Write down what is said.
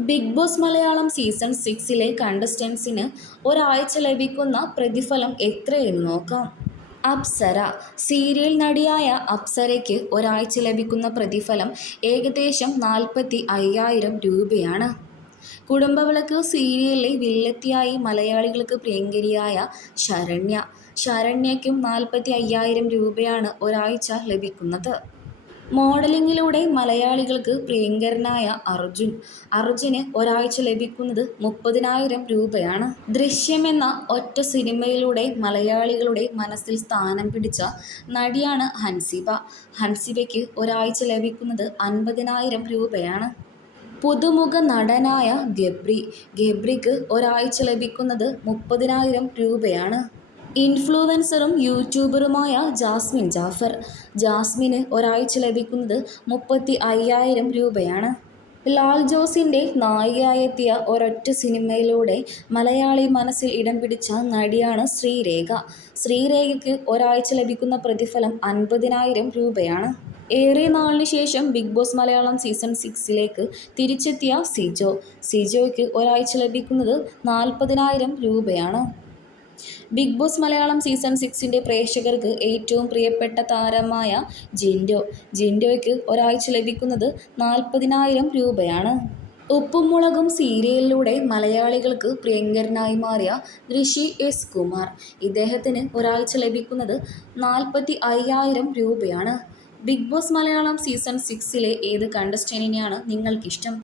Big Boss Malayalam season സിക്സിലെ കണ്ടസ്റ്റൻസിന് ഒരാഴ്ച ലഭിക്കുന്ന പ്രതിഫലം എത്രയെന്ന് നോക്കാം. അപ്സര സീരിയൽ നടിയായ അപ്സരയ്ക്ക് ഒരാഴ്ച ലഭിക്കുന്ന പ്രതിഫലം ഏകദേശം നാൽപ്പത്തി അയ്യായിരം രൂപയാണ്. കുടുംബവിളക്ക് സീരിയലിലെ വില്ലത്തിയായി മലയാളികൾക്ക് പ്രിയങ്കരിയായ ശരണ്യ. ശരണ്യയ്ക്കും നാൽപ്പത്തി അയ്യായിരം രൂപയാണ് ഒരാഴ്ച ലഭിക്കുന്നത്. മോഡലിംഗിലൂടെ മലയാളികൾക്ക് പ്രിയങ്കരനായ അർജുൻ. അർജുന് ഒരാഴ്ച ലഭിക്കുന്നത് മുപ്പതിനായിരം രൂപയാണ്. ദൃശ്യമെന്ന ഒറ്റ സിനിമയിലൂടെ മലയാളികളുടെ മനസ്സിൽ സ്ഥാനം പിടിച്ച നടിയാണ് ഹൻസിബ. ഹൻസിബയ്ക്ക് ഒരാഴ്ച ലഭിക്കുന്നത് അൻപതിനായിരം രൂപയാണ്. പുതുമുഖ നടനായ ഗബ്രി. ഗബ്രിക്ക് ഒരാഴ്ച ലഭിക്കുന്നത് മുപ്പതിനായിരം രൂപയാണ്. ഇൻഫ്ലുവൻസറും യൂട്യൂബറുമായ ജാസ്മിൻ ജാഫർ. ജാസ്മിന് ഒരാഴ്ച ലഭിക്കുന്നത് മുപ്പത്തി അയ്യായിരം രൂപയാണ്. ലാൽ ജോസിന്റെ നായികയായെത്തിയ ഒരൊറ്റ സിനിമയിലൂടെ മലയാളി മനസ്സിൽ ഇടം പിടിച്ച നടിയാണ് ശ്രീരേഖ. ശ്രീരേഖയ്ക്ക് ഒരാഴ്ച ലഭിക്കുന്ന പ്രതിഫലം അൻപതിനായിരം രൂപയാണ്. ഏറെ നാളിന് ശേഷം ബിഗ് ബോസ് മലയാളം സീസൺ സിക്സിലേക്ക് തിരിച്ചെത്തിയ സിജോ. സിജോയ്ക്ക് ഒരാഴ്ച ലഭിക്കുന്നത് നാൽപ്പതിനായിരം രൂപയാണ്. ബിഗ് ബോസ് മലയാളം സീസൺ സിക്സിന്റെ പ്രേക്ഷകർക്ക് ഏറ്റവും പ്രിയപ്പെട്ട താരമായ ജിൻഡോ. ജിൻഡോയ്ക്ക് ഒരാഴ്ച ലഭിക്കുന്നത് നാൽപ്പതിനായിരം രൂപയാണ്. ഉപ്പും മുളകും സീരിയലിലൂടെ മലയാളികൾക്ക് പ്രിയങ്കരനായി മാറിയ ഋഷി എസ് കുമാർ. ഇദ്ദേഹത്തിന് ഒരാഴ്ച ലഭിക്കുന്നത് നാൽപ്പത്തി അയ്യായിരം രൂപയാണ്. ബിഗ് ബോസ് മലയാളം സീസൺ സിക്സിലെ ഏത് കണ്ടസ്റ്റന്റിനെയാണ് നിങ്ങൾക്കിഷ്ടം?